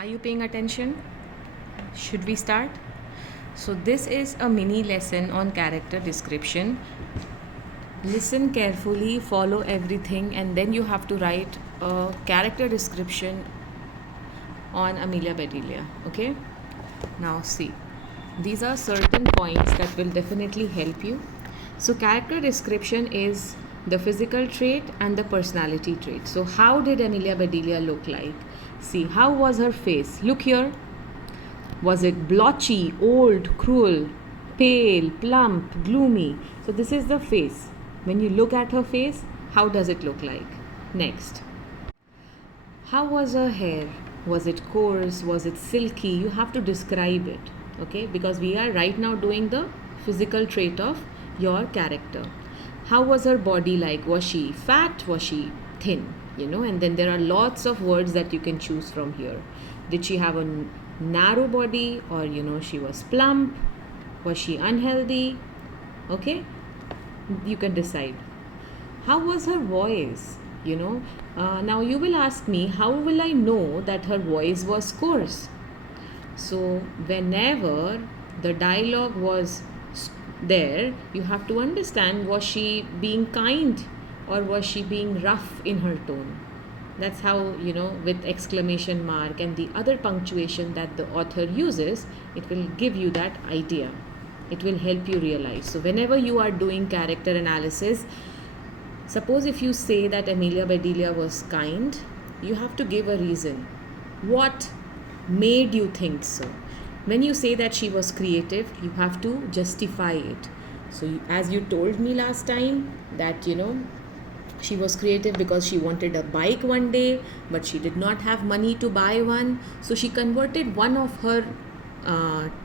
Are you paying attention? Should we start? So, this is a mini lesson on character description. Listen carefully, follow everything, and then you have to write a character description on Amelia Bedelia. Okay? Now, see, these are certain points that will definitely help you. So, character description is the physical trait and the personality trait. So, how did Amelia Bedelia look like? See, how was her face? Look here. Was it blotchy, old, cruel, pale, plump, gloomy? So, this is the face. When you look at her face, how does it look like? Next. How was her hair? Was it coarse? Was it silky? You have to describe it, okay? Because we are right now doing the physical trait of your character. How was her body like? Was she fat? Was she thin? And then there are lots of words that you can choose from here. Did she have a narrow body, or she was plump? Was she unhealthy? Okay, you can decide. How was her voice? Now you will ask me, how will I know that her voice was coarse? So whenever the dialogue was there, you have to understand, was she being kind or was she being rough in her tone? That's how, with exclamation mark and the other punctuation that the author uses, it will give you that idea. It will help you realize. So whenever you are doing character analysis, suppose if you say that Amelia Bedelia was kind, you have to give a reason. What made you think so? When you say that she was creative, you have to justify it. So as you told me last time that, she was creative because she wanted a bike one day, but she did not have money to buy one. So she converted one of her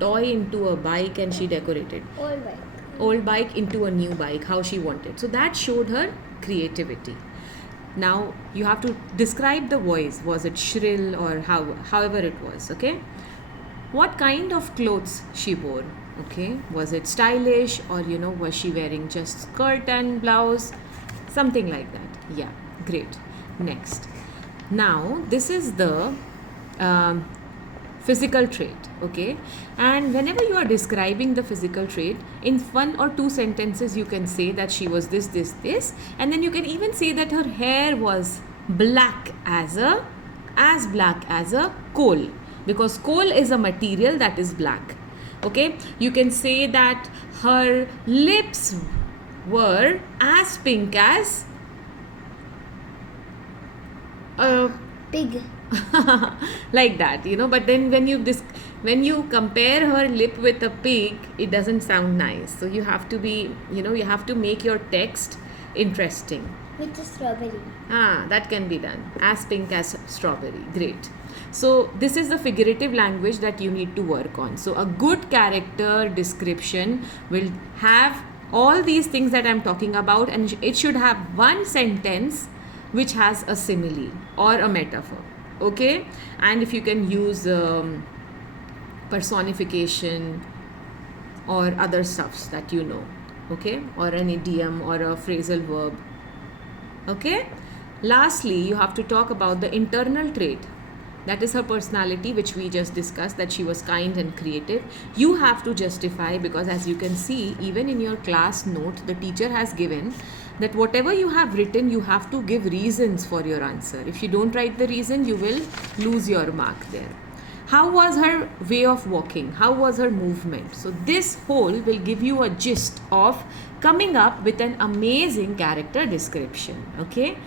toy into a bike and she decorated. Old bike into a new bike, how she wanted. So that showed her creativity. Now you have to describe the voice. Was it shrill or however it was, okay? What kind of clothes she wore, okay? Was it stylish, or was she wearing just skirt and blouse? Something like that. Yeah, great. Next. Now, this is the physical trait, okay? And whenever you are describing the physical trait, in one or two sentences, you can say that she was this, this, and then you can even say that her hair was black as a coal, because coal is a material that is black, okay? You can say that her lips were as pink as a pig. like that, but then when you compare her lip with a pig, it doesn't sound nice. So you have to be, you have to make your text interesting. With a strawberry. That can be done. As pink as strawberry. Great. So this is the figurative language that you need to work on. So a good character description will have all these things that I'm talking about, and it should have one sentence which has a simile or a metaphor, okay? And if you can use personification or other stuffs that okay, or an idiom or a phrasal verb, okay? Lastly, you have to talk about the internal trait. That is her personality, which we just discussed, that she was kind and creative. You have to justify, because as you can see, even in your class note, the teacher has given that whatever you have written, you have to give reasons for your answer. If you don't write the reason, you will lose your mark there. How was her way of walking? How was her movement? So this whole will give you a gist of coming up with an amazing character description, okay?